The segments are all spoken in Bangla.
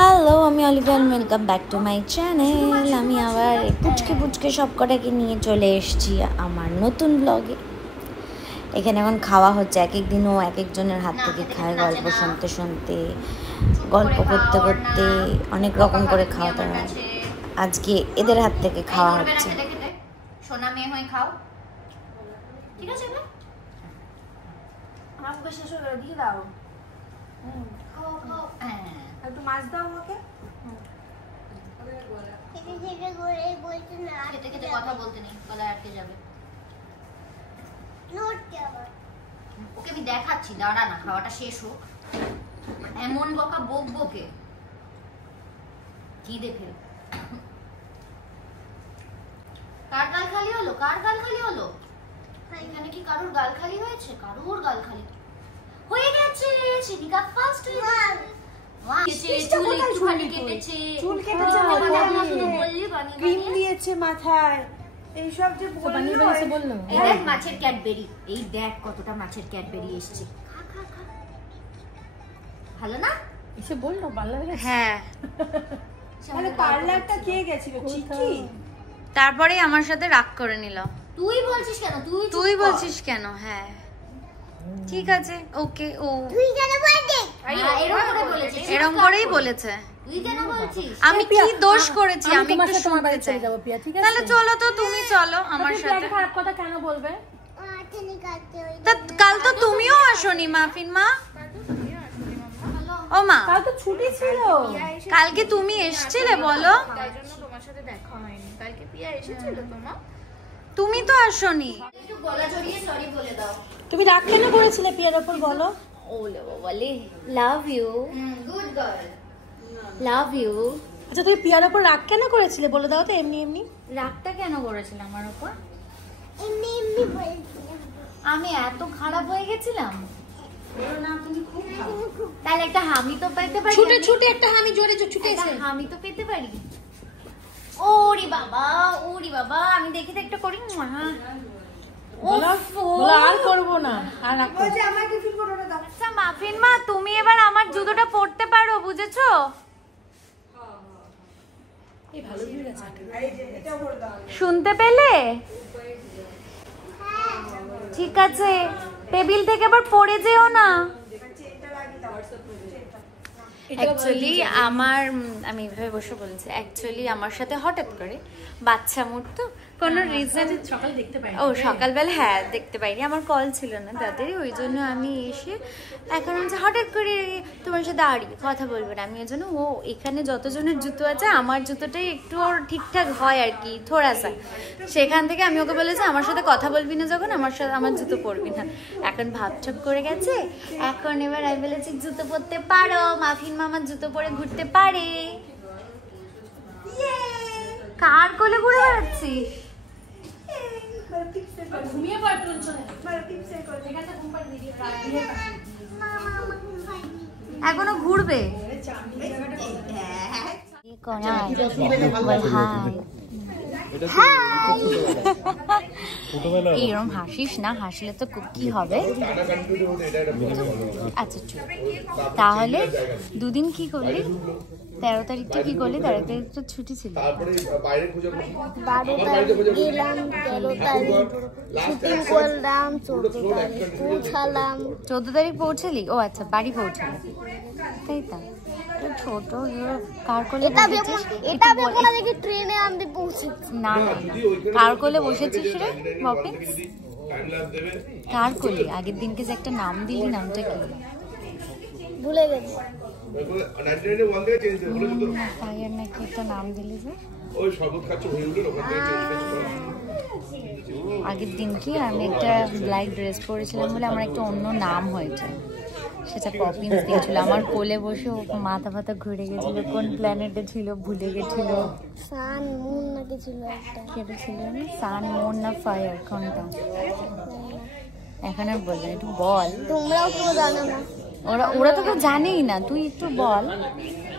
হ্যালো, আমি Olivia, welcome back to my channel. আমি আবার পুচকে সব কটাকে নিয়ে চলে এসেছি আমার নতুন ব্লগে। এখানে এখন খাওয়া হচ্ছে, এক এক দিনও এক একজনের হাত থেকে খায়, গল্প শুনতে শুনতে, গল্প করতে করতে অনেক রকম করে খাওয়া দাওয়া। আজকে এদের হাত থেকে খাওয়া হচ্ছে। সোনা মেয়ে হয়ে খাও, ঠিক আছে? আমাকে শেষ হলো, দিয়ে দাও। খাও খাও, একটু মাছ দাও আমাকে। খেতে খেতে কথা বলতে নেই, গলা আটকে যাবে। ওকে আমি দেখাচ্ছি, দাঁড়া না, খাওয়াটা শেষ হোক। এমন বকা বক বকে কি দেখে। কার গাল খালি হলো? কার গাল খালি হলো? এখানে কি কারোর গাল খালি হয়েছে? কারোর গাল খালি হয়ে গেছে। শিবিকা ফার্স্ট হয়ে গেছে। চুল কেটেছে, ক্রিম দিয়েছে মাথায়, এইসব যে বললো। এই দেখ মাছের ক্যাডবেরি, এই দেখ কতটা মাছের ক্যাডবেরি এসছে। খা খা খা, ভালো না? এসে বললো পার্লার গেছে। হ্যাঁ, তাহলে পার্লারটা কে গেছিল? চিকি। তারপরে আমার সাথে রাগ করে নিল। তুই বলছিস কেন? তুই বলছিস কেন? হ্যাঁ ঠিক আছে, ওকে। ও তুই কেন বলছিস? এরকম করেই বলেছে। তুই কেন বলছিস? আমি কি দোষ করেছি? আমি একটু শুনতে চাই। যাব পিয়া, ঠিক আছে? তাহলে চলো তো, তুমি চলো আমার সাথে। খারাপ কথা কেন বলবে? তা কাল তো তুমিও আসোনি মাফিন মা। ও মা, কাল তো ছুটি ছিল। কালকে তুমি এসেছিলে বলো? তাই জন্য তোমার সাথে দেখা হয়নি। কালকে পিয়া এসেছিল তোমার? তুমি তো আসোনি। একটু গলা জড়িয়ে সরি বলে দাও। তুমি রাগ কেন করেছিলে পিয়ার উপর বলো? ওলে বলে love you, good girl, love you. আচ্ছা তুমি পিয়ার উপর রাগ কেন করেছিলে বলে দাও তো? এমনি এমনি রাগটা কেন করেছিল আমার উপর? এমনি এমনি বলছিলাম। আমি এত খারাপ হয়ে গেছিলাম? তাহলে একটা হামি তো পেতে পারি। ছুটে ছুটে একটা হামি জোরে ছুটে এসে হামি তো পেতে পারি। ওরে বাবা, ওরে বাবা, আমি দেখি তো একটা করি। আর করবো না, আর রাগ করবো না। আচ্ছা মাফিন মা, তুমি এবার আমার জুতোটা পরতে পারো, বুঝেছো? শুনতে পেলে? ঠিক আছে, টেবিল থেকে আবার পড়ে যেও না। অ্যাকচুয়ালি আমি এভাবে বসে বলছি, অ্যাকচুয়ালি আমার সাথে হঠাৎ করে বাচ্চা মুড তো, কোনো রিজন। সকালে দেখতে পাই। ও সকালবেলা, হ্যাঁ দেখতে পাইনি, আমার কল ছিল না তাড়াতাড়ি, ওই জন্য আমি এসে এখন হঠাৎ করে তোমার সাথে দাঁড়িয়ে কথা বলবো না। আমি ওই জন্য ও এখানে যতজনের জুতো আছে আমার জুতোটাই একটু ওর ঠিকঠাক হয় আর কি, থোড়াসা। সেখান থেকে আমি ওকে বলেছি আমার সাথে কথা বলবি না যখন, আমার জুতো পরবি না। এখন ভাবছক করে গেছে, এখন এবার আমি বলেছি জুতো পরতে পারো, মাফিন মামার জুতো পরে ঘুরতে পারে। কার কোলে ঘুরে বেড়াচ্ছিস? এখনো ঘুরবে। এরকম হাসিস না, হাসলে তো কি হবে? আচ্ছা ঠিক, তাহলে দুদিন কি করলি? 13 তারিখটা কি করলি? 13 তারিখ তো ছুটি ছিল। 12 তারিখ গেলাম, 13 তারিখ শুটিং করলাম, 14 তারিখ পৌঁছালাম। 14 তারিখ পৌঁছালি? ও আচ্ছা, বাড়ি পৌঁছালি, তাই তো। ছোট কার কোলে বসেছিস? এটা বেগুনা দেখি ট্রেনে আমি পৌঁছেছি। না না, কার কোলে বসেছিস রে বপিন? কার কোলে? আগের দিনকে যে একটা নাম দিলি, নামটা কি? ভুলে গেছি। ফায়ার নাকি একটা নাম দিলি যে? আগের দিন কি আমি একটা ব্ল্যাক ড্রেস পরেছিলাম বলে আমার একটা অন্য নাম হয়েছে, সেটা পপিন্স দিয়েছিল। আমার কোলে বসে ও মাথা ফাথা ঘুরে গেছিল, কোন প্ল্যানেটে ছিল ভুলে গেছিল। সান মুন নাকি ছিল একটা। কেটে ছিল না, সান মুন না ফায়ার, কোনটা? এখন আর বললাম, একটু বল। তোমরাও কেউ জানো না। ওরা তো কেউ জানেই না, তুই একটু বল।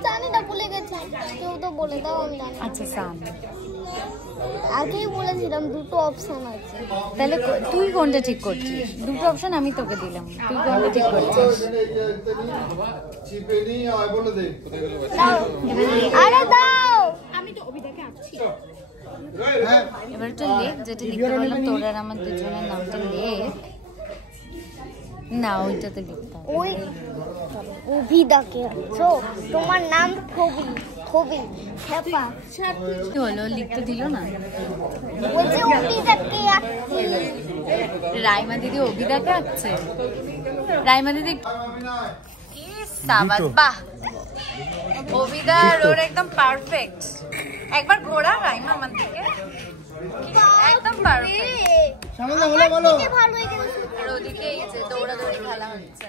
জানি না, ভুলে গেছি। কেউ তো বলে দাও, আমি জানি। আচ্ছা সাম, আগেই বলেছিলাম দুটো অপশন আছে। তাহলে তুই কোনটা ঠিক করছিস? দুটো অপশন আমি তোকে দিলাম, তুই কোনটা ঠিক করছিস? আরে দাও। এবার একটা লেখ, যেটা লিখতে বললাম তোর আর আমার দুজনের নামটা লেখ না, ওইটাতে লিখতে হবে। ওই অভিদাকে আছো, তোমার নাম কবি কবি হেপা কি হলো, লিখতে দিল না? বলছে অভিদাকে আছি। রাইমা দিদি অভিদাকে আছে। রাইমা দিদি সাবাস, বাহ অভিদা ওর একদম পারফেক্ট। একবার ঘোরা রাইমা আমার দিকে, একদম পারফেক্ট। ভালো হয়ে গেল। আর ওদিকে এই যে দৌড়াদৌড়ি খেলা হচ্ছে।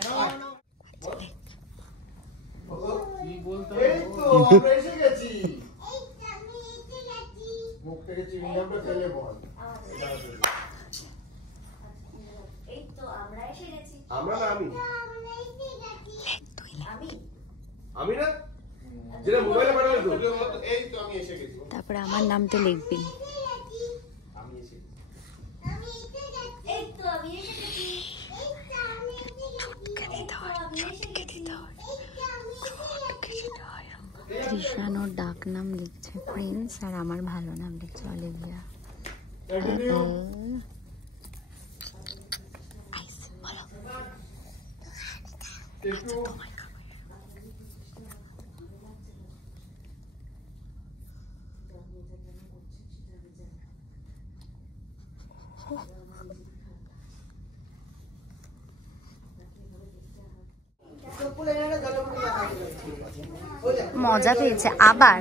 আমরা না আমি আমি না যেটা মোবাইলে পাঠালে তো এই তো আমি এসে গেছি। তারপরে আমার নামটা লিখবি। আমি এসে গেছি। এই তো আমি এসে গেছি। কৃষাণ ওর ডাক নাম লিখছে প্রিন্স, আর আমার ভালো নাম লিখছে অলিভিয়া। মজা পেয়েছে আবার।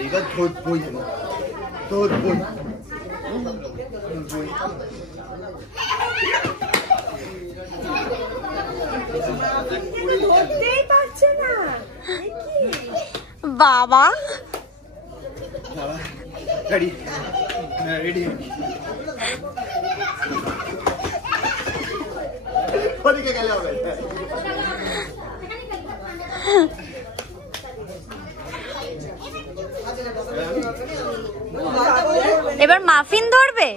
এইটা তোর বই, তোর বই। বাবা রেডি, হ্যাঁ রেডি। ওদিকে গেলে হবে। এবার মাফিন ধরবে।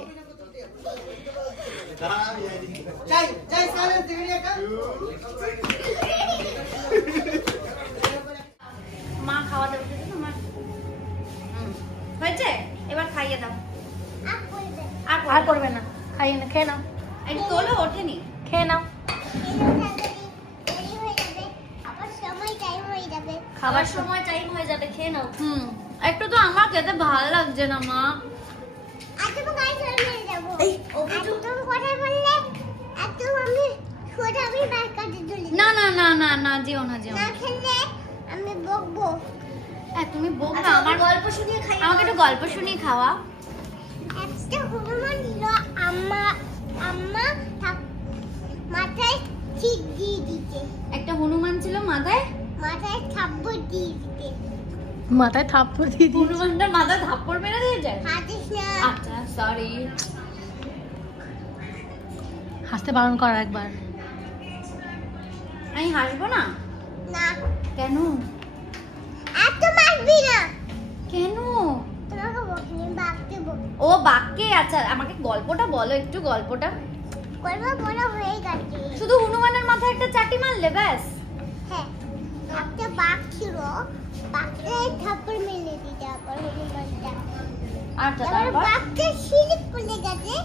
মা খাওয়া দাওয়া হয়েছে, এবার খাইয়ে দাও। আর করবে না, খাইয়ে না, খেয়ে নাও। একটু তোলো, ওঠেনি, খেয়ে নাও। খাবার সময় টাইম হয়ে যাবে, খেয়ে নাও। একটু তো আমার খেতে ভালো লাগছে না মা। না না না না না, যেও না, যেও না। আমি বকবো। তুমি বক না, আচ্ছা, আমার গল্প শুনিয়ে খাই। আমাকে একটু গল্প শুনিয়ে খাওয়া। একটা হনুমান ছিল, আম্মা মাথায় ঠিক দিয়ে দিতে। একটা হনুমান ছিল, মাথায় মাথায় থাপ্পড় দিয়ে দিতে। মাথায় থাপ্পড় দিয়ে দিই। হনুমানটার মাথায় থাপ্পড় মেরে দিয়েছে। হাতিস না। আচ্ছা সরি। হাসতে বারণ কর একবার। আমি হাসবো না। না। কেন? এত মারবি না। কেন? তোমাকে বকিনি, বাপকে বক। ও বাক্যে, আচ্ছা আমাকে গল্পটা বলো একটু, গল্পটা। গল্প বলা হয়ে গেছে। শুধু হনুমানের মাথায় একটা চাটি মারলে ব্যাস? হ্যাঁ, একটা বাঘ ছিল, বাঘকে থাপ্পড় মেরে দিতে আবার হনুমানটা। আচ্ছা এবার তারপর? বাঘকে স্লিপ করে গেছে,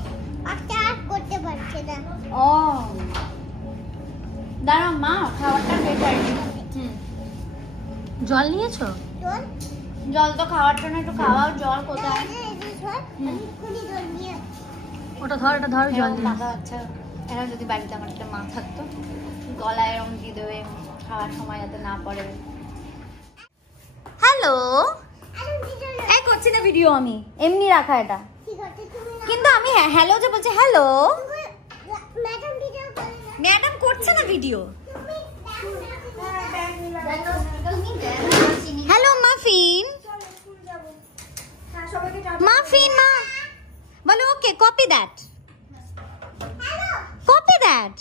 বাঘটা আর করতে পারছে না। ও দাঁড়াও মা, খাবারটা খেয়ে পারি। জল নিয়েছো? তোর জল তো খাওয়ার জন্য একটু খাওয়াও। জল কোথায়? ওটা ধর, এটা ধর, জল দিয়ে। মাথা, আচ্ছা এরা যদি বাড়িতে আমার একটা মা থাকতো, গলায় এরকম দিয়ে দেবে খাওয়ার সময় যাতে না পড়ে। হ্যালো, এই করছি না ভিডিও, আমি এমনি রাখা এটা, কিন্তু আমি হ্যালো যে বলছি, হ্যালো ম্যাডাম করছে না ভিডিও। হ্যালো মাফিন, মাফিন মা বলো okay copy that copy that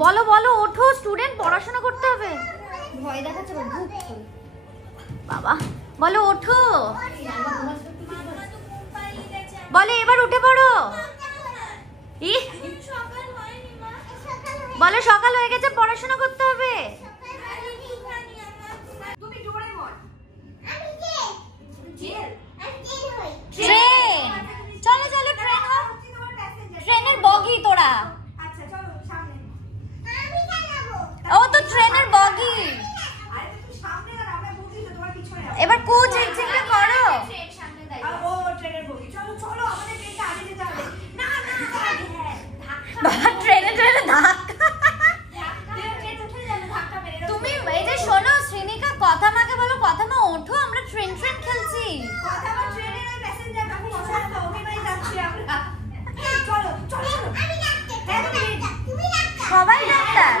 বলো বলো ওঠো স্টুডেন্ট পড়াশোনা করতে হবে ভয় দেখাচ্ছে বাবা বলো ওঠো বলে এবার উঠে পড়ো বলো সকাল হয়ে গেছে পড়াশোনা করতে হবে ট্রেন চলো চলো ট্রেন ট্রেনের বগি তোরা ও তো ট্রেনের বগি এবার কোচ এক্সিটটা করো ট্রেনে ট্রেনে ধাক্কা তুমি এই যে শোনো শ্রেণিকা কথা মাকে বলো কথা মা ওঠো আমরা ট্রেন ট্রেন খেলছি সবাই ডাক্তার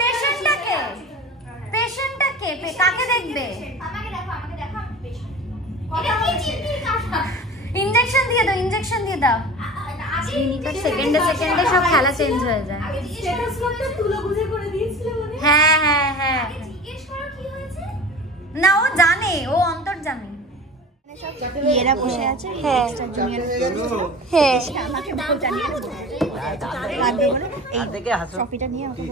পেশেন্টটাকে পেশেন্টটাকে কাকে দেখবে ইনজেকশন দিয়ে দাও ইনজেকশন দিয়ে দাও সেকেন্ডে সেকেন্ডে সব খেলা চেঞ্জ হয়ে যায় হ্যাঁ হ্যাঁ হ্যাঁ না ও জানে ও অন্তর্জামী এরা বসে আছে হ্যাঁ হ্যাঁ আমাকে জানিয়ে এই ট্রফিটা নিয়ে আমাকে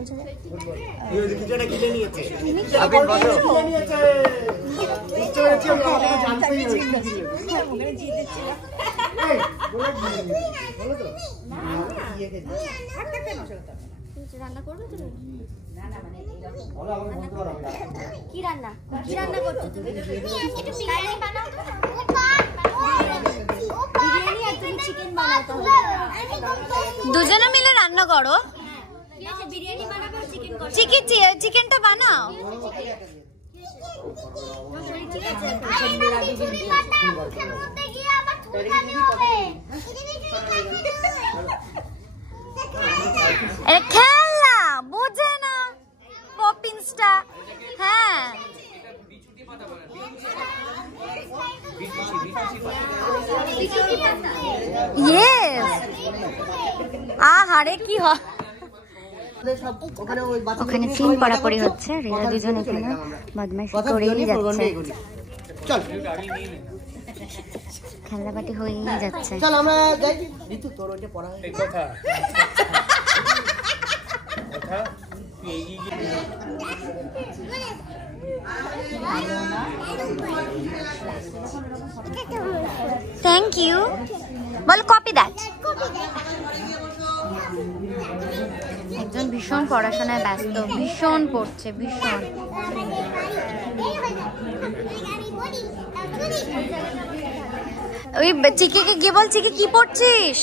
বলছে রান্না করবে তুমি কি রান্না করছো তুমি বিরিয়ানি বানাও বিরিয়ানি আর তুমি চিকেন বানাও দুজনে মিলে রান্না করো বিরিয়ানি বানাবো চিকেনটা বানাও খেলনা বোঝে না পপিন্সটা হ্যাঁ ইয়েস আহারে কি হয় ওখানে সিন পড়াপড়ি হচ্ছে রেলা দুজন এখানে বদমাইশি করেই যাচ্ছে খেলনাপাটি হয়েই যাচ্ছে চল আমরা যাই ঋতু তোর ওইটা পড়া হয়ে কথা কথা তুই এগিয়ে থ্যাংক ইউ বল কপি দ্যাট একজন ভীষণ পড়াশোনায় ব্যস্ত ভীষণ পড়ছে ভীষণ ওই চিকিকে গিয়ে বল চিকি কি পড়ছিস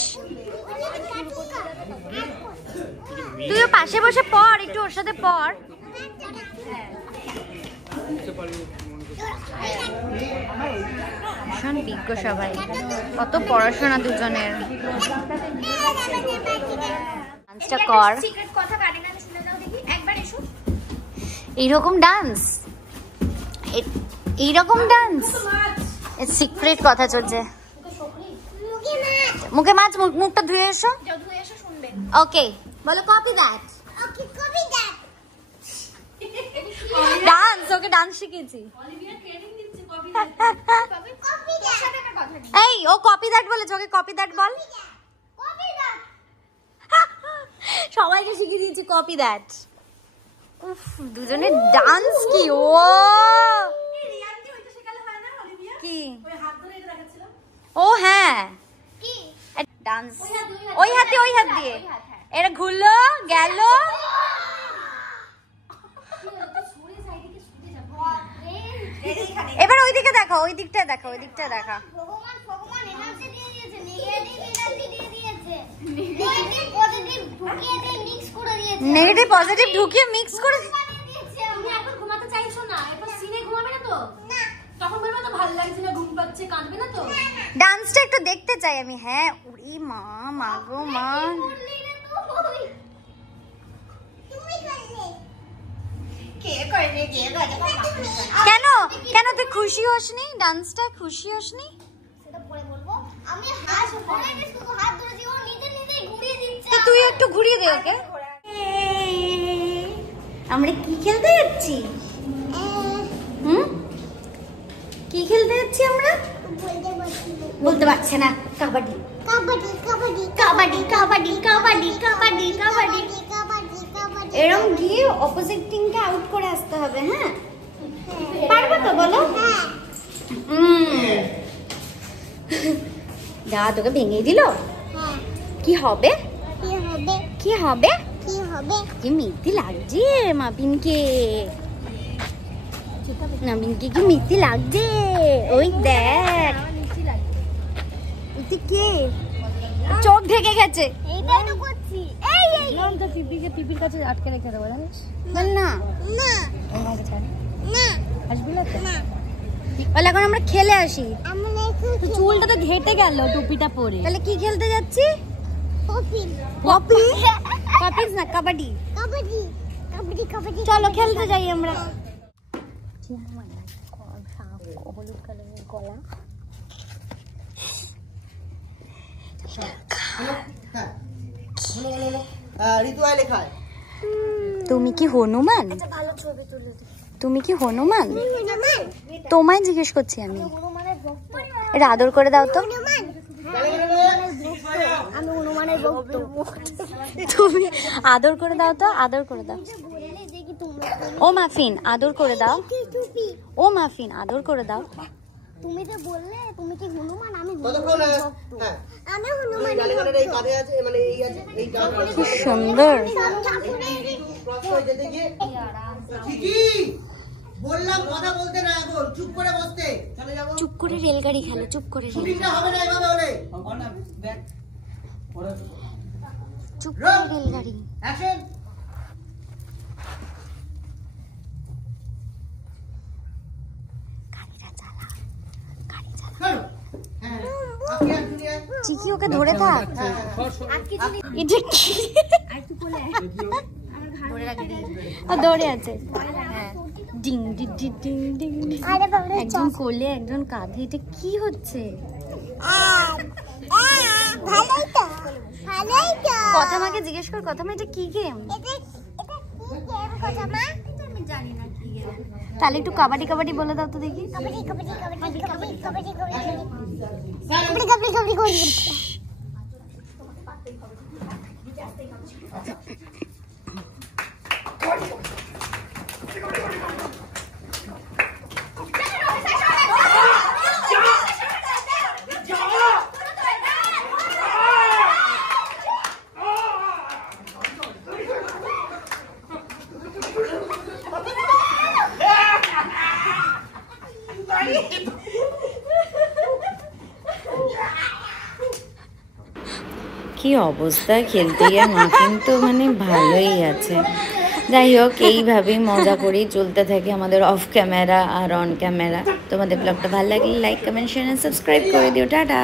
তুইও পাশে বসে পড় একটু ওর সাথে পড় ভীষণ বিজ্ঞ সবাই কত পড়াশোনা দুজনের ডান্সটা কর এইরকম ডান্স এইরকম ডান্স সিক্রেট কথা চলছে মুখে মাছ মুখটা ধুয়ে এসো ওকে বলো copy that dance okay dance শিখিয়েছি এই ও কপি দ্যাট বলেছে ওকে কপি দ্যাট বল সবাইকে শিখিয়ে দিয়েছি কপি দ্যাট উফ দুজনের ডান্স কি ও কি ও হ্যাঁ ডান্স ওই হাত দিয়ে এরা ঘুরলো গেল এবার ওইদিকে দেখা ওই দিকটা দেখা নেগেটিভ পজিটিভ ঢুকিয়ে মিক্স করে তুমি এখন ঘুমাতে চাইছো না এরপর সিনে ঘুমাবে না তো তখন বলবে তো ভালো লাগছে না ঘুম পাচ্ছে কাঁদবে না তো ডান্সটা একটু দেখতে চাই আমি হ্যাঁ উড়ি মা গো মা কেন কেন তুই খুশি হসনি? ডান্সটা খুশি হসনি? সেটা পরে বলবো। আমি হাত ধরে গেছি, তো হাত ধরেছি, ও নিজে নিজেই ঘুরিয়ে দিচ্ছে। তো তুই একটু ঘুরিয়ে দে ওকে। আমরা কি খেলতে যাচ্ছি? কি খেলতে যাচ্ছি আমরা? বলতে পারছে না। কাবাডি কাবাডি কাবাডি কাবাডি কাবাডি কাবাডি কাবাডি কাবাডি। কাবাডি কাবাডি। এরকম গিয়ে অপোজিট টিমকে আউট করে আসতে হবে। হ্যাঁ পারবো তো বলো? হ্যাঁ। যা তোকে ভেঙে দিল। হ্যাঁ। কি হবে? কি হবে? কি হবে? কি হবে? কি মিষ্টি লাগছে মাপিনকে। নাবিনকে কি মিষ্টি লাগছে। ওই দেখ কে চোখ ঢেকে গেছে। এইটাই তো করছি। এই এই তো পিপির কাছে আটকে রেখে দেবো জানিস? বল না না না আসবি না তো? না। বল এখন আমরা খেলে আসি। আমরা একটু তো চুলটা তো ঘেটে গেল টুপিটা পরে। তাহলে কি খেলতে যাচ্ছি? পপি পপি পপিস না কাবাডি। কাবাডি কাবাডি কাবাডি। চলো খেলতে যাই আমরা। হলুদ কালারের গলা। ঋতু আয় লেখায়। তুমি কি হনুমান? ভালো ছবি তুলে দিই। তুমি কি হনুমান? হনুমান তোমায় জিজ্ঞেস করছি আমি। হনুমানের ভক্ত। এটা আদর করে দাও তো। হনুমান আমি হনুমানের ভক্ত। তুমি আদর করে দাও তো, আদর করে দাও। বললে দেখি তোমরা ও মাফিন আদর করে দাও। টুপি। ও মাফিন আদর করে দাও। তুমি তো বললে তুমি কি হনুমান, আমি কতক্ষণ? হনুমানের ভক্ত। হ্যাঁ আমি হনুমানের গালে গালে এই ভক্ত। কাঁধে আছে, মানে এই আছে, এই ডান কি সুন্দর। ক্রস করে যেতে গিয়ে ঠিকই বললাম কথা বলতে না, এখন চুপ করে বসতে। চলে যাবো। চুপ করে রেলগাড়ি খেলো, চুপ করে শুটিংটা হবে না এভাবে হলে। চুপ করে রেলগাড়ি। অ্যাকশন। গাড়িটা চালা, গাড়ি চালা। চলো। হ্যাঁ আজকে আর দুনিয়া। চিকি ওকে ধরে থাক। হ্যাঁ এটা কি? ও দৌড়ে আছে। হ্যাঁ ding ding ding ding ding ding. আরে বাবা একজন কোলে একজন কাঁধে। এটা কি হচ্ছে? ভালোই তো ভালোই তো। কথা মাকে জিজ্ঞেস কর। কথা মা এটা কি গেম? এটা কি গেম কথা মা? তাহলে একটু কাবাডি কাবাডি বলে দাও তো দেখি। কাবাডি কাবাডি কাবাডি কাবাডি কাবাডি কাবাডি কাবাডি কাবাডি কাবাডি কাবাডি। কি অবস্থা খেলতে গিয়ে। মাফিন তো মানে ভালোই আছে। যাই হোক এইভাবেই মজা করেই চলতে থাকে আমাদের অফ ক্যামেরা আর অন ক্যামেরা। তোমাদের ব্লগটা ভালো লাগলে লাইক কমেন্ট শেয়ার সাবস্ক্রাইব করে দিও। টাটা।